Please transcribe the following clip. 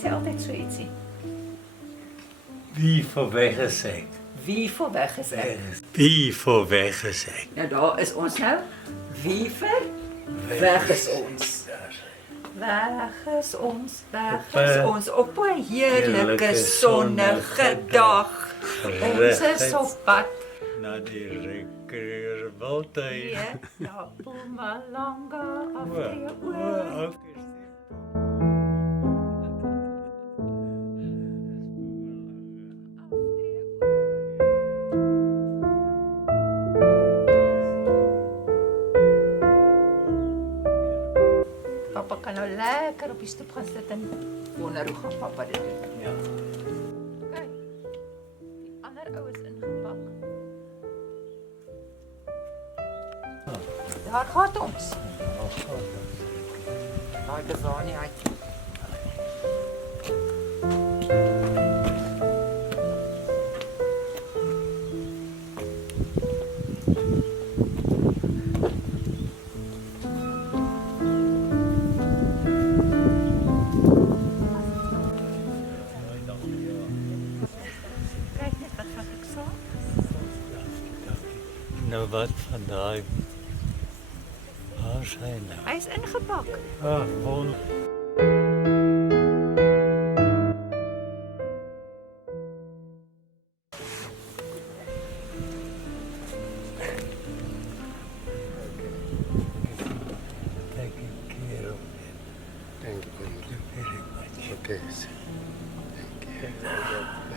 sê altyd so ietsie. Wie voor weg is ek? Wie voor weg is ek? Wie voor weg is ek? Nou daar is ons nou. Wie vir weg is ons. Weg is ons op 'n heerlike sonnige dag. Ons is op pad Na die rekreerwiltuin. na Mpumalanga afdrieoor. Papa kan nou lekker op die stoep gaan sit en wonder hoe gaan papa dit doen. Ja. Kyk, die ander ou is ingepak. Daar gaan ons. Daai bewaanie uit. Kyk net wat van ek saam. Nou wat van daai? Waar is hy nou? Hy is ingepak. Won. Thank you, kerel. Thank you very much. Very much. Okay. Thank you.